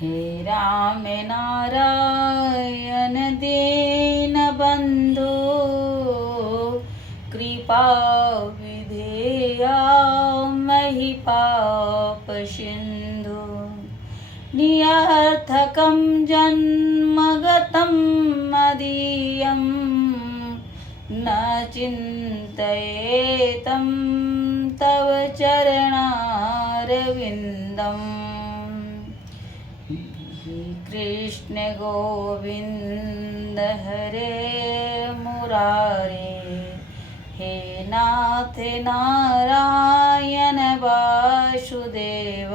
हे राम नारायण दीन बंधु कृपा विधेया मही पाप सिंधु निरर्थकं जन्मगतं मदीयं न चिन्तयेतं तव चरणारविन्दम् कृष्ण गोविंद हरे मुरारे हे नाथ नारायण वासुदेव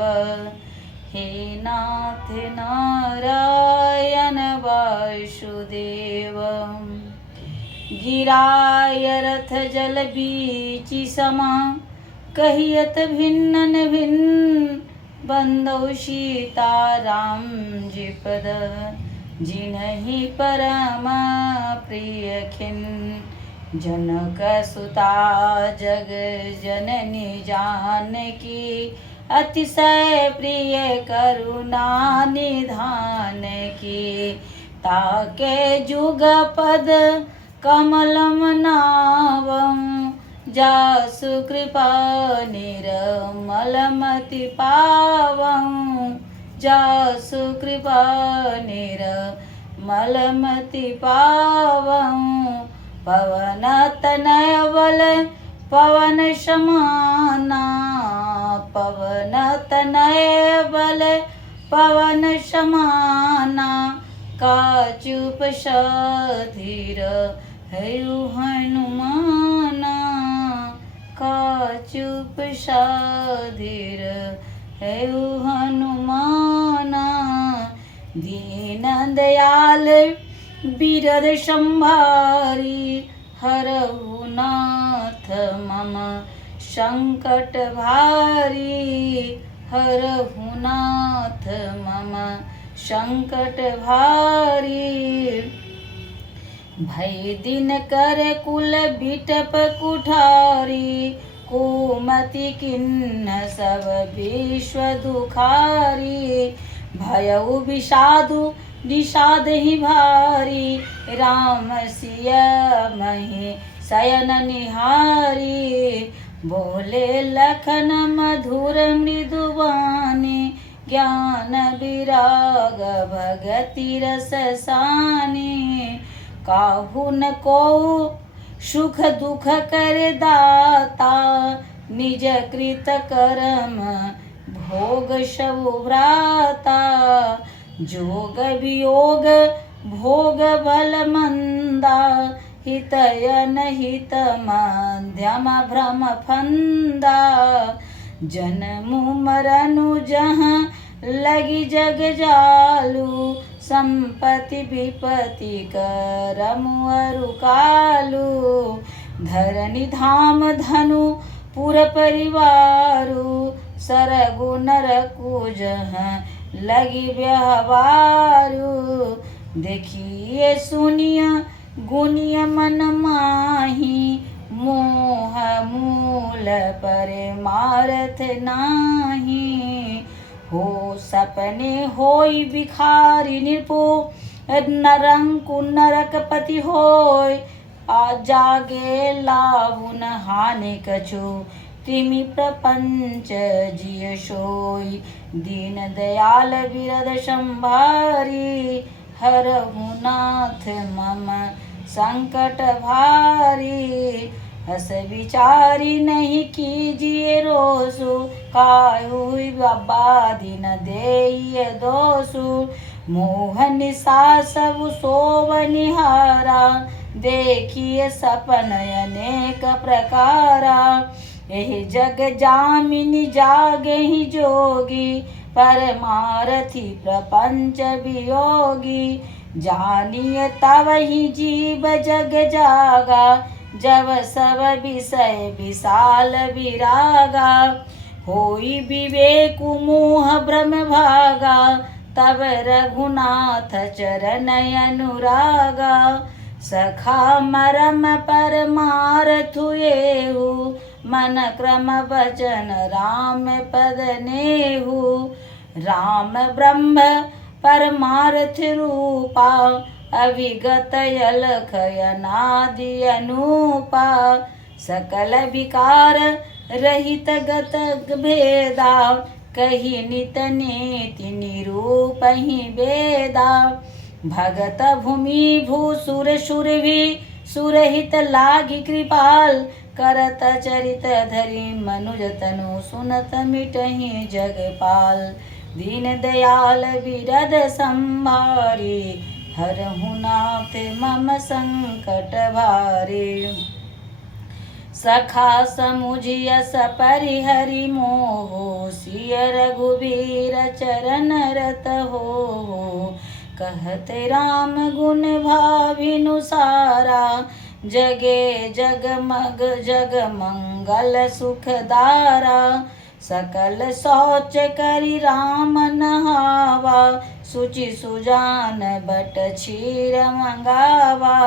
हे नाथ नारायण वासुदेव गिराय रथ जल बीचि समा कहियत भिन्न भिन्न बंदौ सीताराम जी पद जिनहि परम प्रिय खिन जनक सुता जग जननी जानकी अतिशय प्रिय करुणा निधान की ताके जुग पद कमलम नावम जासु कृपा निर्मलमति पावं जासु कृपा निर्मलमति पावं पवन तनय बल पवन समाना पवन तनय बल पवन समाना काचुप धीर हयु हनुमाना काचुप धीर हयु हनुमाना दीन दयाल बिरद संभारी हरहु नाथ मम संकट भारी हरहु नाथ मम संकट भारी भय दिन कर कुल बिटप कुठारी कुमति किन्न सब विश्व दुखारी भयउ विषादु निषाद ही भारी राम सिया मही शयन निहारी बोले लखन मधुर मृदुवानी ज्ञान विराग भगति रस सानी काहू न को सुख दुख कर दाता निज कृत कर्म भोग शव भ्राता जोग वियोग भोग बल मंदा हितयन हित मध्यम भ्रम फंदा जन्मु मरनु जहाँ लगी जग जालू संपत्ति विपत्ति करमु अरु कालू धरनी धाम धनु पुर परिवारु सरगु नरकु जहाँ लगी व्यवहारु देखिए सुनिया गुनिय मन माही मोह मूल परे मारथ नाही हो सपने होई भिखारी निरपो नरंकु नरकपति होय आ जागे लाहुन हानि कछु तिमि प्रपंच जिय सोई दीन दयाल बिरद संभारी हरहु नाथ मम संकट भारी हस विचारी नहीं कीजिए रोसु काहु बाबा दिन देय दोसु मोहन सा सब सोवनिहारा देखिए सपन अनेक प्रकारा यही जग जामिनी जागे ही जोगी परमारथी प्रपंच वियोगी जानिय तव ही जीव जग जागा जब सब विषय विशाल विरागा होई विवेक मोह भ्रम भागा तब रघुनाथ चरण अनुरागा सखा मरम परमारथु एहु मन क्रम वचन राम पद नेहु राम ब्रह्म परमार्थ रूपा, अविगत अलख अनादि अनूपा, सकल विकार रहित गत भेदा, कही नित नेति निरूपहि वेदा। भगत भूमि भूसुर सुर भी सुरहित लागी कृपाल, करत चरित धरि मनुज तनु सुनत मिटहि जगपाल। दीन दयाल बिरद संभारी, हरहु नाथ मम संकट भारी। सखा समुझियस परिहरि मोह, सिय रघुबीर चरण रत हो। कहते राम गुण भाविनुसारा, जगे जगमग जग मंगल सुखदारा। सकल शौच करि राम नहावा, सुचि सुजान बट क्षीर मंगावा।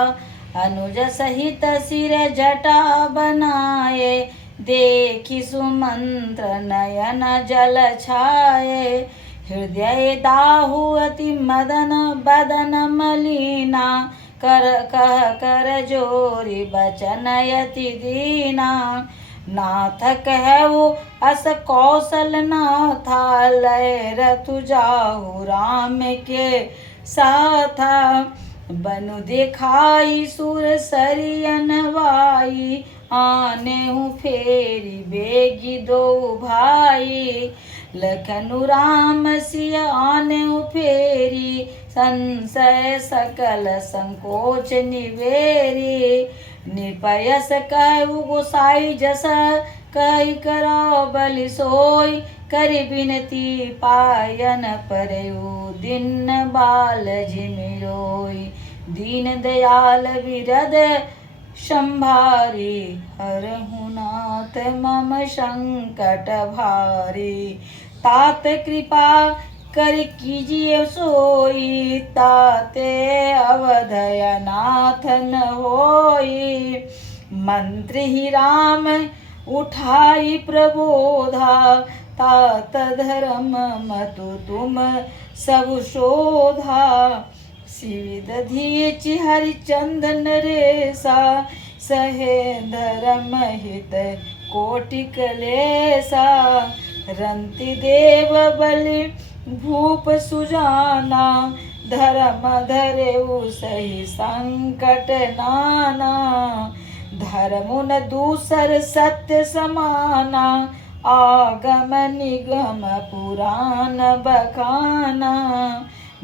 अनुज सहित सिर जटा बनाए, देखि सुमंत्र नयन जल छाए। हृदय दाहु अति मदन बदन मलिना, कर जोरी बचन यति दीना। नाथ कहु अस कौशल नाथा, लय रतु जाहु राम के साथा। बनु दिखाई सुर सरियन वाई, आनेहु फेरी बेगी दो भाई। लखनु राम सिय आनेहु फेरी, संशय सकल संकोच निवेरी। निपयस कहु गोसाई जस, कहि करो बलि सोई। करि बिनती पायन परयु, दिन बाल जिमि रोई। दीन दयाल बिरद संभारी, हरहु नाथ मम संकट भारी। तात कृपा कर कीजिए सोई, ताते अवधय नाथ न होई। मंत्र ही राम उठाई प्रबोधा, तात धर्म मतु तुम सब शोधा। सिविद धीच हरिचंदन रेसा, सहे धर्म हित कोटि कलेसा। रंति देव बलि भूप सुजाना, धर्म धरेउ सही संकट नाना। धर्मुन दूसर सत्य समाना, आगम निगम पुराण बखाना।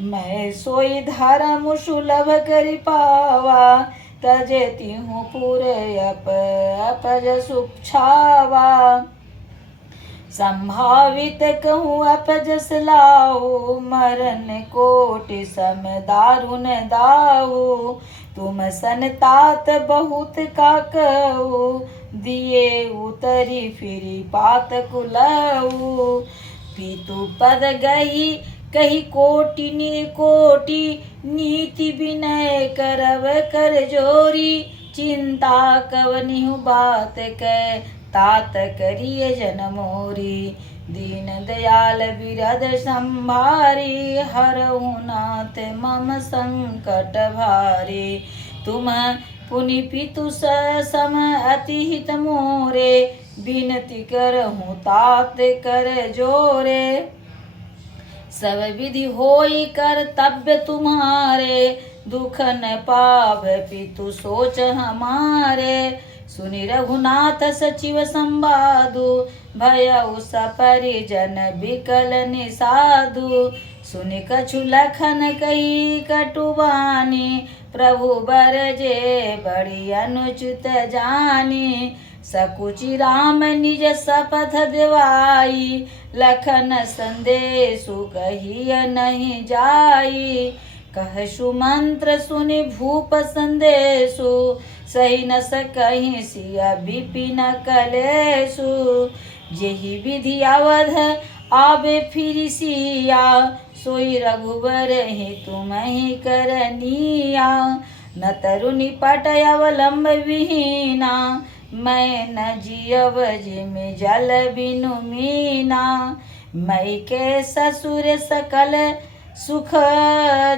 मैं सोई धर्म सुलभ करि पावा, तजेति हूँ पूरे अपज सुख छावा। संभावित कहूँ अपजस लाऊ, मरण कोटि सम दारुण दाऊ। तुम सन तात बहुत का कहू, दिए उतरी फिरी पात कुलऊ। पितु पद गई कही कोटि नीति विनय करव कर जोरी। चिंता कवनिहु बात कै, तात करिय जन मोरी। दीन दयाल बिरद संभारी, हरहु नाथ मम संकट भारी। तुम पुनि पितु सम अति हित मोरे, बिनती करहु तात कर जोरे। सब विधि होई कर्तव्य तुम्हारे, दुख न पाव पितु सोच हमारे। सुनि रघुनाथ सचिव संवादु, भयउ सपरिजन बिकल निसाधु। सुनि कछु लखन कही कटुवानी, प्रभु बरजे बड़ी अनुचित जानी। सकुचि राम निज शपथ दिवाई, लखन संदेशु कहिय नहीं जाई। कहसु मंत्र सुनि भूप संदेशु, सही न सकहि सिया विपिन कलेशु। जेहि विधि अवध आवे फिरि सिया, सोई रघुबर ही तुम्हि करनिया। न तरुनि पट अवलंब विहीना, मैं न जियव जिमि जल बिनु मीना। मई के ससुर सकल सुख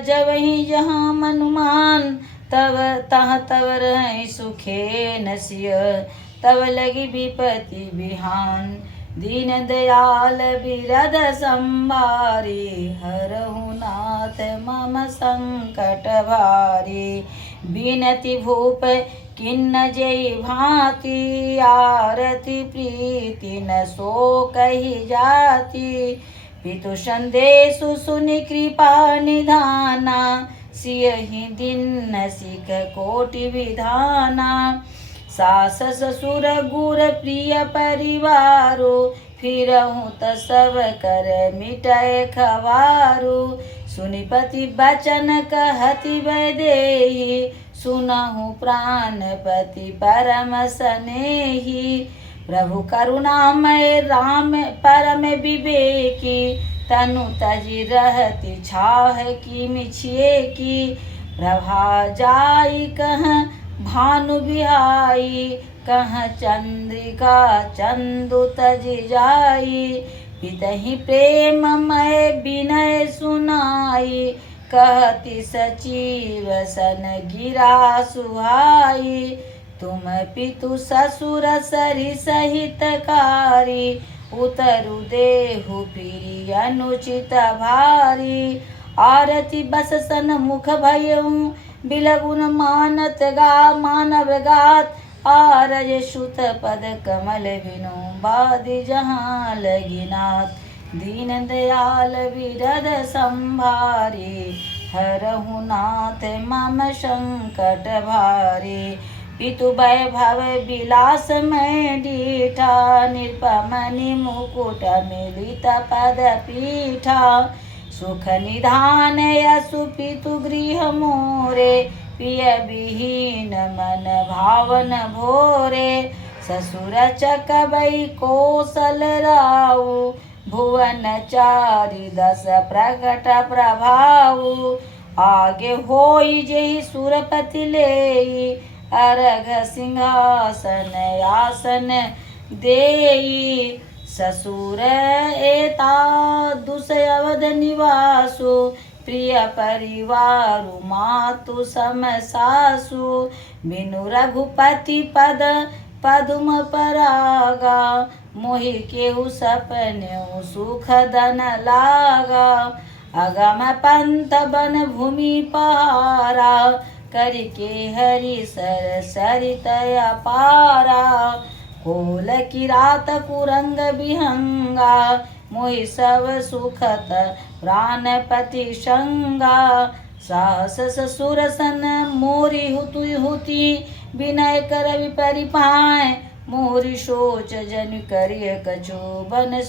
जबहि जहाँ मनुमान तब तहाँ तब रह सुखे नसिय तब लगी विपत्ति बिहान। दीन दयाल बिरद संभारी हरहु नाथ मम संकट भारी। बिनति भूप किन्न जय भांति आरती प्रीति न सो कही जाति। पितु संदेशु सुनि कृपा निधाना सियहि दिन सिख कोटि विधाना। सास ससुर गुर प्रिय परिवारो फिरहु त सब कर मिटाए खवारो। सुनिपति बचन कहति वैदेही सुनहु प्राणपति परम स्नेही। प्रभु करुणामय राम परम विवेकी तनु तजि रहति छाह की मिछिए की। प्रभा जाई कह भानु बिहाई कह चंद्रिका चंदु तजि जाई। पितहि प्रेममय विनय सुनाई कहति सचिव सन गिरा सुहाई। तुम पितु ससुर सरि सहितकारी उतरु देहु फिरी अनुचित भारी। आरती बस सन मुख भयउ बिलगुन मानत गा मानव गात। आरज सुत पद कमल बिनु बादि जहाँ लगिनाथ। दीन दयाल बिरद संभारी हरहु नाथ मम संकट भारी। पितु वैभव विलास में डीठा निरपमणि मुकुट मिलित पद पीठा। सुख निधान यसु पितु गृह मोरे प्रिय विहीन मन भावन भोरे। ससुर चकबई कौशल राउ भुवन चारि दस प्रकट प्रभाउ। आगे होई जेहि सुरपति लेई अरघ सिंहासन आसन देई। ससुर एता दुस अवध निवासु प्रिय परिवारु मातु सम सासु। बिनु रघुपति पद पदुम परागा मोहि केहु सपनेउ सुख दन लागा। अगम पंथ बन भूमि पहारा करके हरि सर सरित अपारा। कोल किरात कुरंग विहंगा मोहि सब सुखत प्राणपति संगा। सास ससुर सन मोरी हुतु हुति विनय कर विपरि पाए। मोरी सोच जन करिय कछु बन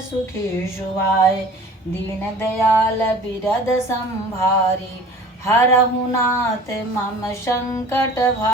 सुखी सुहाए। दीन दयाल बिरद संभारी हरहु नाथ मम संकट भारी।